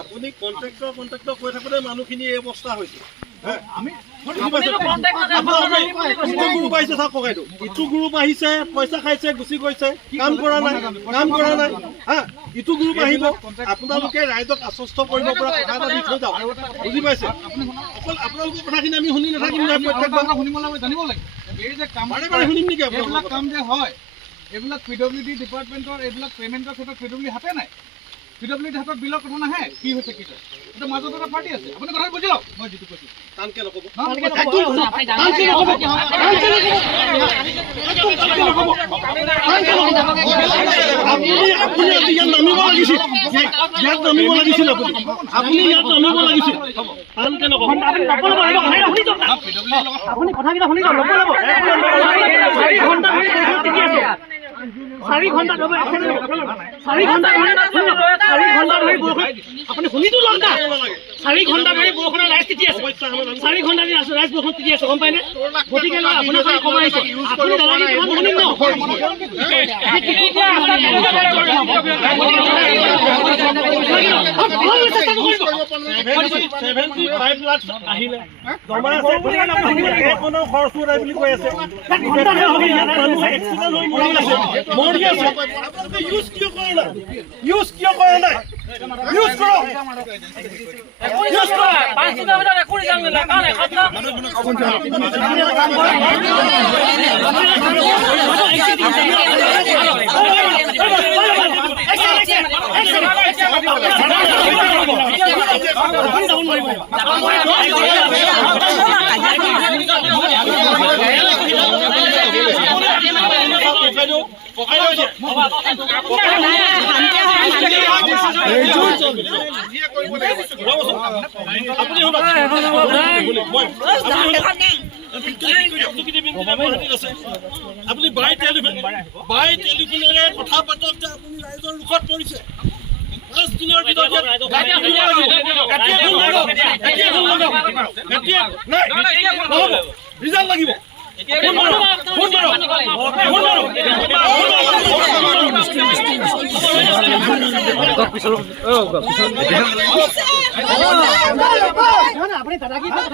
আপুনি কন্ট্ৰেক্টৰ কৈ থাকোঁতে মানুহখিনি এই অৱস্থা হৈছে। ইটো গ্ৰুপ আহিছে, পইচা খাইছে, গুচি গৈছে, কাম কৰা নাই হা। ইটো গ্ৰুপ আহিব, আপোনালোকে ৰাইজক আশ্বস্ত কৰিব পৰা কথা এটা দি থৈ যাওক, বুজি পাইছে? অকল আপোনালোকৰ কথাখিনি আমি শুনি নাথাকিম নহয়, প্ৰত্যেকবাৰ শুনিম নেকি? এইবিলাক কাম যে হয়, এইবিলাক PWD ডিপাৰ্টমেণ্টৰ এইবিলাক পেমেণ্টৰ ক্ষেত্ৰত PWD হাতে নাই। PWD হাতত বিলৰ কথা নাহে, কি হৈছে কি নাই। এটা মাজত এটা পাৰ্টি আছে, আপুনি কথা বুজি লওক। মই যিটো কৈছোঁ টানকে নক'ব। আপুনি ইয়াত নামিব লাগিছিল, ইয়াত নামিব লাগিছিল। আপুনি ইয়াত নামিব লাগিছিল, টানকে নক'ব। আপুনি কথাকেইটা শুনি যাওক, নক'ব। 4 ঘণ্টা ধৰি আপুনি শুনিতো লওক না। 4 ঘণ্টা ধৰি বৰষুণৰ ৰাইজ তিতি আছে, 4 ঘণ্টা ধৰি ৰাইজ বৰষুণ তিতি আছে, গম পাইনে? গতিকে আপুনি কমাই আহিছে, আপুনি দাদাগিৰি কথা শুনিম ন। 75 লাখ আহিলে জমা আছে, এখনো খৰচ নাই বুলি কৈ আছে। মৰি আছে, আপোনালোকে ইউজ কিয় কৰা নাই? ইউজ কিয় কৰা নাই? ইউজ কৰক, ইউজ কৰক। 5 কিলোমিটাৰ একো ৰিজাল্ট নাই, কাৰণ এসপ্তাহ আপুনি বাই টেলিফোনেৰে কথা পাতক যে আপুনি ৰাইজৰ মুখত পৰিছে। 5 দিনৰ ভিতৰত ৰিজাল্ট লাগিব। আপুনি দাদাগিৰি কথা